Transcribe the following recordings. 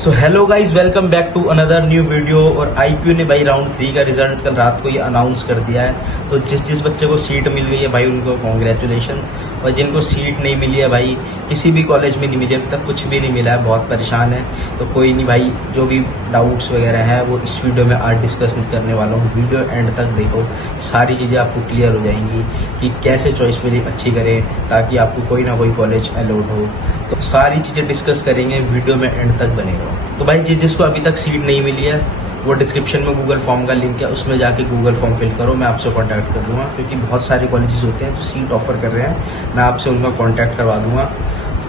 So hello guys, welcome back to another new video. और IPU ने भाई round 3 का रिजल्ट कल रात को ही अनाउंस कर दिया है। तो जिस बच्चे को सीट मिल गई है भाई उनको कॉन्ग्रेचुलेशंस, और जिनको सीट नहीं मिली है भाई, किसी भी कॉलेज में नहीं मिली, अब तक कुछ भी नहीं मिला है, बहुत परेशान है। तो कोई नहीं भाई, जो भी डाउट्स वगैरह हैं वो इस वीडियो में आज डिस्कस करने वाला हूँ। वीडियो एंड तक देखो, सारी चीज़ें आपको क्लियर हो जाएंगी कि कैसे चॉइस फिलिंग अच्छी करें ताकि आपको कोई ना कोई कॉलेज अलॉट हो। तो सारी चीज़ें डिस्कस करेंगे, वीडियो में एंड तक बने रहो। तो भाई जिसको अभी तक सीट नहीं मिली है वो डिस्क्रिप्शन में गूगल फॉर्म का लिंक है, उसमें जाके गूगल फॉर्म फिल करो, मैं आपसे कांटेक्ट कर दूंगा। क्योंकि बहुत सारे कॉलेजेस होते हैं जो सीट ऑफर कर रहे हैं, मैं आपसे उनका कांटेक्ट करवा दूंगा।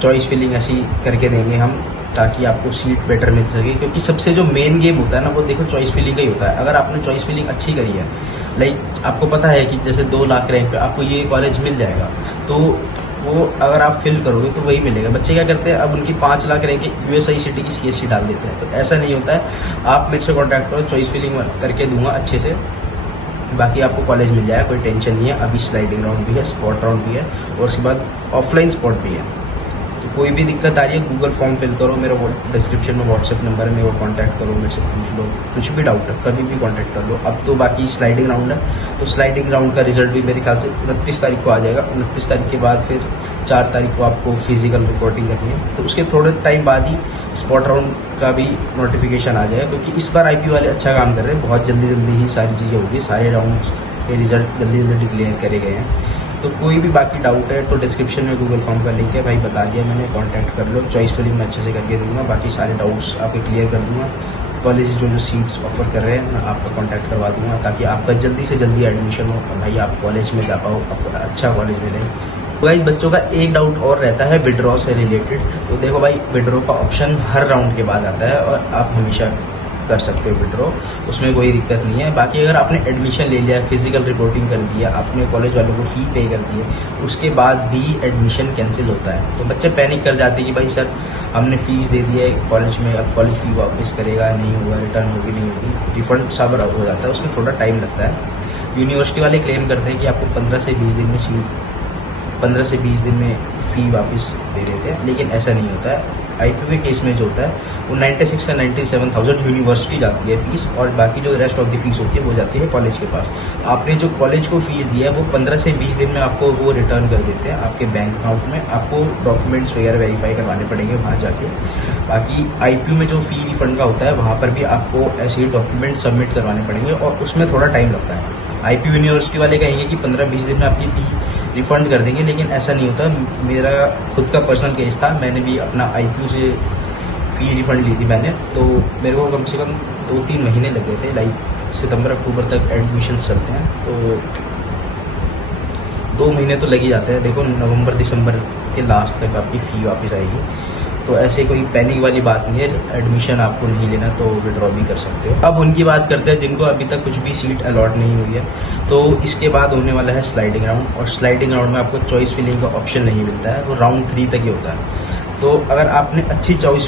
चॉइस फिलिंग ऐसी करके देंगे हम ताकि आपको सीट बेटर मिल सके। क्योंकि सबसे जो मेन गेम होता है ना वो देखो चॉइस फिलिंग का ही होता है। अगर आपने चॉइस फिलिंग अच्छी करी है, लाइक आपको पता है कि जैसे 2 लाख रैंक पे आपको ये कॉलेज मिल जाएगा, तो वो अगर आप फिल करोगे तो वही मिलेगा। बच्चे क्या करते हैं, अब उनकी 5 लाख रैंक यूएसआई सिटी की सीएससी डाल देते हैं। तो ऐसा नहीं होता है, आप मेरे से कॉन्टैक्ट करो, चॉइस फिलिंग करके दूंगा अच्छे से, बाकी आपको कॉलेज मिल जाएगा, कोई टेंशन नहीं है। अभी स्लाइडिंग राउंड भी है, स्पॉट राउंड भी है, और उसके बाद ऑफलाइन स्पॉट भी है। तो कोई भी दिक्कत आ रही है गूगल फॉर्म फिल करो, मेरा डिस्क्रिप्शन में व्हाट्सएप नंबर है, मेरे को कांटेक्ट करो, मेरे से पूछ लो, कुछ भी डाउट है कभी भी कांटेक्ट कर लो। अब तो बाकी स्लाइडिंग राउंड है, तो स्लाइडिंग राउंड का रिजल्ट भी मेरे ख्याल से 29 तारीख को आ जाएगा। 29 तारीख के बाद फिर 4 तारीख को आपको फिजिकल रिपोर्टिंग करनी है। तो उसके थोड़े टाइम बाद ही स्पॉट राउंड का भी नोटिफिकेशन आ जाएगा। क्योंकि इस बार आईपी वाले अच्छा काम कर रहे हैं, बहुत जल्दी ही सारी चीज़ें होगी, सारे राउंड के रिजल्ट जल्दी डिक्लेयर करे गए हैं। तो कोई भी बाकी डाउट है तो डिस्क्रिप्शन में गूगल फॉर्म का लिंक है, भाई बता दिया मैंने, कांटेक्ट कर लो। चॉइस फिलिंग मैं अच्छे से करके दूंगा, बाकी सारे डाउट्स आपके क्लियर कर दूंगा। कॉलेज जो सीट्स ऑफर कर रहे हैं मैं आपका कांटेक्ट करवा दूंगा ताकि आपका जल्दी से जल्दी एडमिशन हो और भाई आप कॉलेज में जा पाओ, आपको अच्छा कॉलेज मिले। तो गाइस बच्चों का एक डाउट और रहता है विड्रॉ से रिलेटेड। तो देखो भाई, विड्रॉ का ऑप्शन हर राउंड के बाद आता है और आप हमेशा कर सकते हो विड्रॉ, उसमें कोई दिक्कत नहीं है। बाकी अगर आपने एडमिशन ले लिया, फिजिकल रिपोर्टिंग कर दिया, आपने कॉलेज वालों को फी पे कर दी है, उसके बाद भी एडमिशन कैंसिल होता है। तो बच्चे पैनिक कर जाते हैं कि भाई सर हमने फीस दे दी है कॉलेज में, अब कॉलेज फी वापस करेगा, नहीं होगा, रिटर्न होगी नहीं होगी, रिफंड सब हो जाता है, उसमें थोड़ा टाइम लगता है। यूनिवर्सिटी वाले क्लेम करते हैं कि आपको 15 से 20 दिन में सीट 15 से 20 दिन में फ़ी वापस दे देते हैं, लेकिन ऐसा नहीं होता है। आईपीयू के केस में जो होता है वो 96 से 97,000 यूनिवर्सिटी जाती है फीस, और बाकी जो रेस्ट ऑफ द फीस होती है वो जाती है कॉलेज के पास। आपने जो कॉलेज को फीस दिया है वो 15 से 20 दिन में आपको वो रिटर्न कर देते हैं आपके बैंक अकाउंट में। आपको डॉक्यूमेंट्स वगैरह वेरीफाई करवाने पड़ेंगे वहाँ जाके। बाकी आईपीयू में जो फ़ी रिफंड का होता है वहाँ पर भी आपको ऐसे ही डॉक्यूमेंट सबमिट करवाने पड़ेंगे और उसमें थोड़ा टाइम लगता है। आईपीयू यूनिवर्सिटी वाले कहेंगे कि 15-20 दिन में आपकी फी रिफ़ंड कर देंगे, लेकिन ऐसा नहीं होता। मेरा खुद का पर्सनल केस था, मैंने भी अपना आईपीयू से फ़ी रिफ़ंड ली थी मैंने, तो मेरे को कम से कम 2-3 महीने लगे थे। लाइक सितंबर अक्टूबर तक एडमिशन चलते हैं, तो 2 महीने तो लग ही जाते हैं। देखो नवंबर दिसंबर के लास्ट तक आपकी फ़ी वापस आएगी। तो ऐसे कोई पैनिक वाली बात नहीं है, एडमिशन आपको नहीं लेना तो विड्रॉ भी कर सकते हो। अब उनकी बात करते हैं जिनको अभी तक कुछ भी सीट अलॉट नहीं हुई है। तो इसके बाद होने वाला है स्लाइडिंग राउंड, और स्लाइडिंग राउंड में आपको चॉइस फिलिंग का ऑप्शन नहीं मिलता है, वो राउंड 3 तक ही होता है। तो अगर आपने अच्छी चॉइस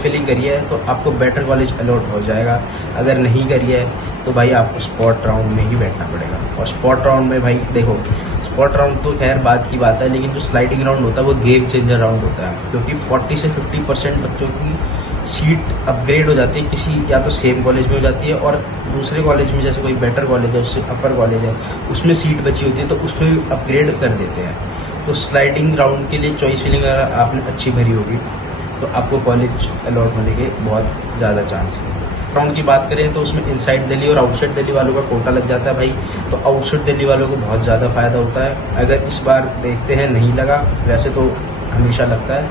फिलिंग करी है तो आपको बेटर कॉलेज अलॉट हो जाएगा। अगर नहीं करी है तो भाई आपको स्पॉट राउंड में ही बैठना पड़ेगा। और स्पॉट राउंड में भाई देखो, स्पॉट राउंड तो खैर बात की बात है, लेकिन जो स्लाइडिंग राउंड होता है वो गेम चेंजर राउंड होता है। क्योंकि 40 से 50% बच्चों की सीट अपग्रेड हो जाती है, किसी या तो सेम कॉलेज में हो जाती है, और दूसरे कॉलेज में जैसे कोई बेटर कॉलेज है, जैसे अपर कॉलेज है, उसमें सीट बची होती है तो उसमें भी अपग्रेड कर देते हैं। तो स्लाइडिंग राउंड के लिए चॉइस फिलिंग अगर आपने अच्छी भरी होगी तो आपको कॉलेज अलॉट होने के बहुत ज़्यादा चांस है। राउंड की बात करें तो उसमें इनसाइड दिल्ली और आउटसाइड दिल्ली वालों का कोटा लग जाता है भाई, तो आउटसाइड दिल्ली वालों को बहुत ज़्यादा फ़ायदा होता है। अगर इस बार देखते हैं नहीं लगा, वैसे तो हमेशा लगता है,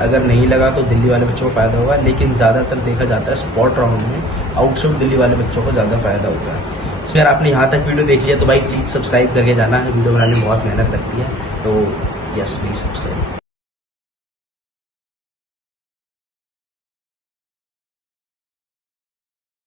अगर नहीं लगा तो दिल्ली वाले बच्चों को फ़ायदा होगा, लेकिन ज़्यादातर देखा जाता है स्पॉट राउंड में आउटसाइड दिल्ली वाले बच्चों को ज़्यादा फ़ायदा होता है। तो यार आपने यहाँ तक वीडियो देख लिया तो भाई प्लीज़ सब्सक्राइब करके जाना, वीडियो बनाने में बहुत मेहनत लगती है, तो यस प्लीज़ सब्सक्राइब।